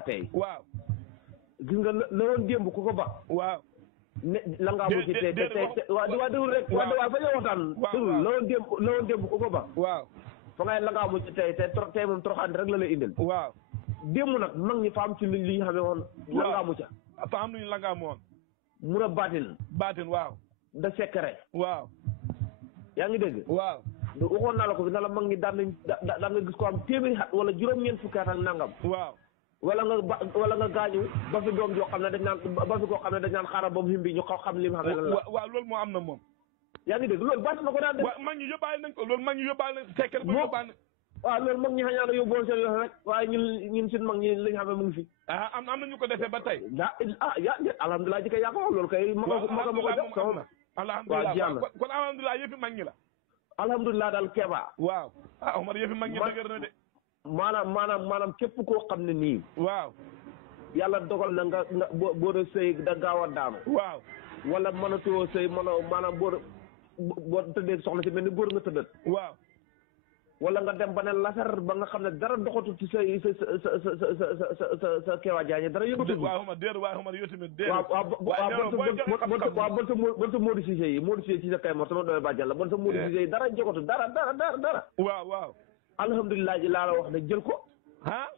tey. waaw. gis nga la woon démb ku ko ba. waaw. ne la ngaa mujj tey te waa déglu rek. waaw fa ñoo waxtaan. waaw la woon démb ku ko ba. waaw. fa ngay la ngaa mujj tey moom toroxaan rek la lay indil. waaw. démb nag mag ñi fa am ci li ñu xamee woon. la ngaa mujj. fa am luñu la ngaa moon. mun a baatin. baatin waaw. da secret. waaw. yaa ngi dégg. waaw. waxoon naa la ko fi na la mag ñi daan nga gis ko am téeméeri at wala juróom-ñeent fukki at ak nangam. waaw. wala nga gaañu ba fi doom joo xam ne dañ naan ba fi koo xam ne dañ naan xaaral ba mu himbi ñu xam li mu xam ne lan la. waaw loolu moo am na moom. yaa ngi dégg loolu baat na ko daan def. waaw mag ñi yóbbaale nañ ko loolu mag ñi yóbbaale nañ ko sekkere ba yóbbaale nañ. waaw loolu mag ñi xañaa na yóbboon seen yoon rek waaye ñun suñu mag ñi li nga xam ne mu ngi fi. am na ñu ko defee ba tey. alhamdulilah ji kay yaa ko wax loolu kay. ma ko jox sama. alhamdulilah kon alhamdulilah yëfi mag ñi la. alhamdulilah daal Kéba. waaw Omar yëfi mag ñi dëgër na de. maanaam képp koo xam ne nii. waaw. yàlla dogal na nga boo doon sëy da gaaw a daanu. waaw. wala mënatoo sëy maanaam boo tëddee soxna si mel ni góor nga tëddat. waaw. wala nga dem ba ne lasar ba nga xam ne dara doxatu ci sa Kéba Diagne dara yëngatu. waaw Omar déedéet waaw Omar yow tamit déedéet. waaw bon sa Modou Cissé yi Modou Cissé ci sa kay moo sama doole bàjjan la bon sa Modou Cissé yi dara joxatu dara. waaw waaw. alhamdulilah ji laa la wax ne jël ko. ah.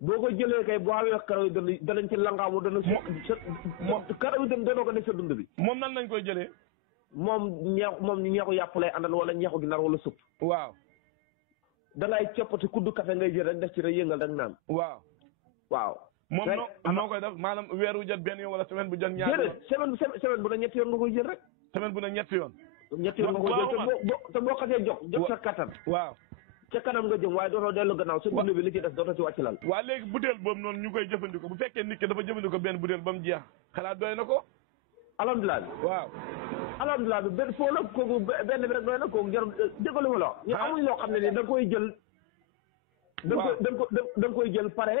boo ko jëlee kay boo xamee karaw yi danañ ci langaamu dana karaw yi dana ko nekk sa dund bi. moom nan lañ koy jëlee. moom ñeexu yàpp lay àndal wala ñeexu ginaar wala supp. waaw. da ngay coppati kuddu café ngay jël rek def ci rek yëngal rek naan. waaw. waaw. moom noo koy def maanaam weer wu jot benn yoon wala semaine bu jot ñaar yoon. semaine bu ne ñetti yoon nga koy jël rek. semaine bu ne ñetti yoon. ñetti yoon nga koy jël te boo xasee jox sa kattan. waaw. ca kanam nga jëm waaye dootoo dellu gannaaw sa dund bi li ci des dootoo ci wàcc lal. waa léegi butéel boobu noonu ñu koy jëfandikoo bu fekkee nit ki dafa jëfandikoo benn butéel ba mu jeex xalaat doy na ko. alhamdulilah. waaw. alhamdulilah bi benn foo nag kooku benn bi rek doy na kooku jarul déggalu ma la wax. ñu amuñ loo xam ne nii da nga koy jël. waaw da nga koy jël pare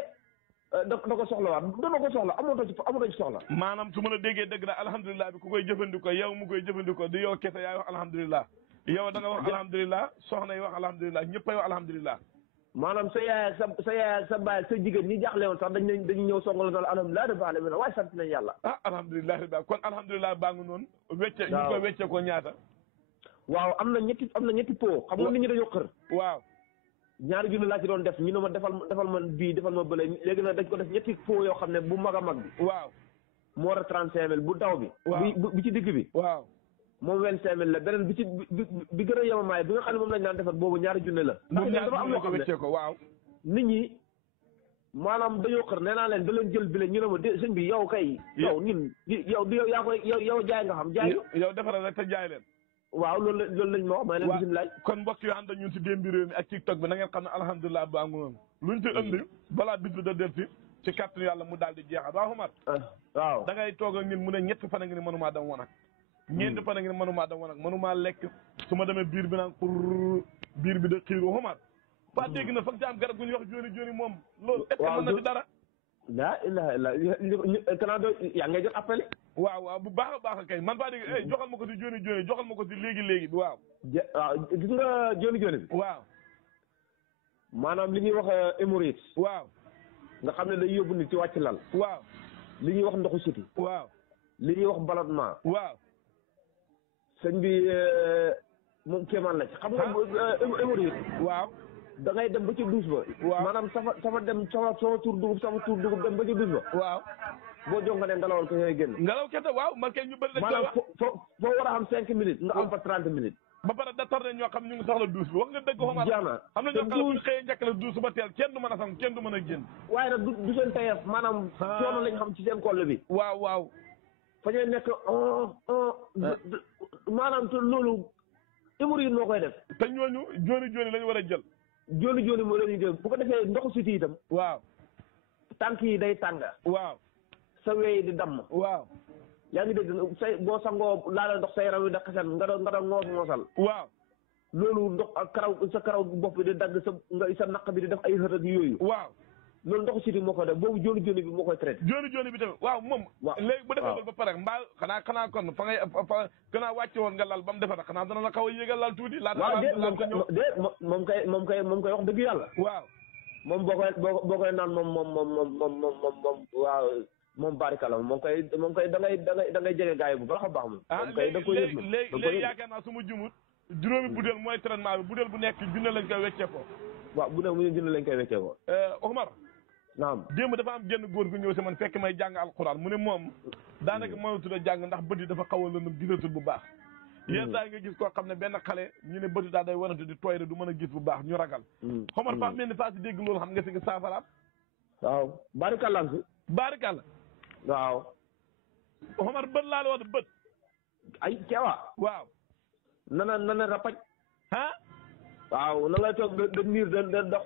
da ko soxla waat dana ko soxla amatoo ci soxla. maanaam su ma la déggee dëgg la alhamdulilah bi ku koy jëfandikoo yow mu koy jëfandikoo di yow kese yaay wax alhamdulilah. yow da nga wax alhamdulilah soxna yi wax alhamdulilah ñëppay wax alhamdulilah. maanaam sa yaay ak sa baay ak sa jigéen ñi jaaxle woon sax dañu ñëw songal na alhamdulilah rabbil alamin waaye sant nañ yàlla. alhamdulilah kon alhamdulilah baa ngi noonu. wecce ñu koy wecce ko ñaata. waaw am na ñetti po xam nga nit ñi dañoo xër. waaw. ñaari junni laa ci doon def ñu ne ma defal ma bii defal ma bële léegi nag dañ ko def ñetti po yoo xam ne bu mag a mag bi. waaw. moo war a 35 000 bu daw bi. waaw bi ci digg bi. waaw. moom 25 000 la beneen bi gën a yemamaay bi nga xam ne moom lañ daan defar boobu ñaari junne la. moom dafa am loo xam ne ko waaw. nit ñi maanaam dañoo xër nee naa leen da leen jël bi ñu ne ma sëñ bi yow kay. yow ñun yow yaa koy yow jaay nga xam jaay. yow defaral rek te jaay leen. waaw loolu lañ ma wax may leen bisimilah. kon mbokk yi ànd ak ñun si Démbi Réew mi ak TikTok bi na ngeen xam ne alhamdulilah baa ngi noonu luñ ci indi balaa bis bi da del si ci kàttanu yàlla mu daal di jeexal waaw Omar. waaw da ngay toog ak ñun mu ne ñetti fan a ngi ni mënumaa dem wanag ñeenti fan a ngi ni mënumaa dem wanag mënumaa lekk su ma demee biir bi naan pour biir bi da xiiru Omar ba dégg na foog ci am garab gu ñuy wax jooni moom loolu est-ce que mën na ci dara laa ilaha illa kanaa do yaa ngay jot appel waaw bu baax a baax kay man faa dégg joxal ma ko si jooni joxal ma ko si léegi bi waaw waaw gis nga jooni bi waaw maanaam li ñuy wax hémorroïde waaw nga xam ne day yóbbu nit ci wàcc lal waaw li ñuy wax ndoxu siti waaw li ñuy wax ballonnement waaw sëñ bi moom kéemaan la ci xam nga hémorroïde waaw da ngay dem ba ci douche ba waaw maanaam sama tuur dugub dem ba ci douche ba waaw boo jonga ne ngelawal ko yooyu génn ngelaw kete waaw man kay ñu bëri dañ maanaam foo war a am 5 minutes nga am fa 30 minutes ba pare da tar ne ñoo xam ñu ngi soxla douche bi wax nga dëgg xamal jaana xam na ñoo xam ne bu ñu xëyee njëkk la douche ba teel kenn du mën a sam kenn du mën a génn waaye nag du seen tayef maanaam coono lañ xam ci seen koll bi waaw fa ñuy nekk maanaam te loolu hémorroïde moo koy def te ñooñu jooni lañu war a jël jooni moo leen jël bu ko defee ndoxu siti itam waaw tànk yi day tàng waaw sa wey di damm waaw yaa ngi dégg say boo sangoo laala ndox sa yaram wi da xasan nga doon ngoosal waaw loolu ndox ak karaw bopp bi di dagg sa naq bi di def ay xët ak yooyu waaw loolu ndoxu siti moo koy def boobu jooni bi moo koy traité jooni bi tamit waaw moom léegi bu defee loolu ba pare mbaa xanaa kon fa ngay fa gënaa wàcce woon nga lal ba mu defar xanaa dana la xaw a yéegal lal tuuti waaw moom kay wax dëgg yàlla waaw moom boo koy naan moom waaw moom barikala moom koy da ngay jege gars yi bu baax a baax moom. ah léegi yaakaar naa su ma jumut juróomi butéel mooy traitement bi butéel bu nekk junne lañ koy weccee ko. waaw bu ne junne lañ koy weccee ko. Omar. naam démb dafa am genn góor gu ñëw si man fekk may jàng alxuraan mu ne moom daanaka mënatul a jàng ndax bët yi dafa xaw a lëndëm gisatul bu baax. yenn saa yi nga gis koo xam ne benn xale ñu ne bët yi daal day wanatu di tooy rek du mën a gis bu baax ñu ragal. Omar Fass mel ni Fass si dégg loolu xam nga si nga saafaraat. waaw barikala si. barikala. waaw. Omar bët laa la wax bët. ay ceewa. waaw. nana rapaj. ah. waaw na ngay toog da niir da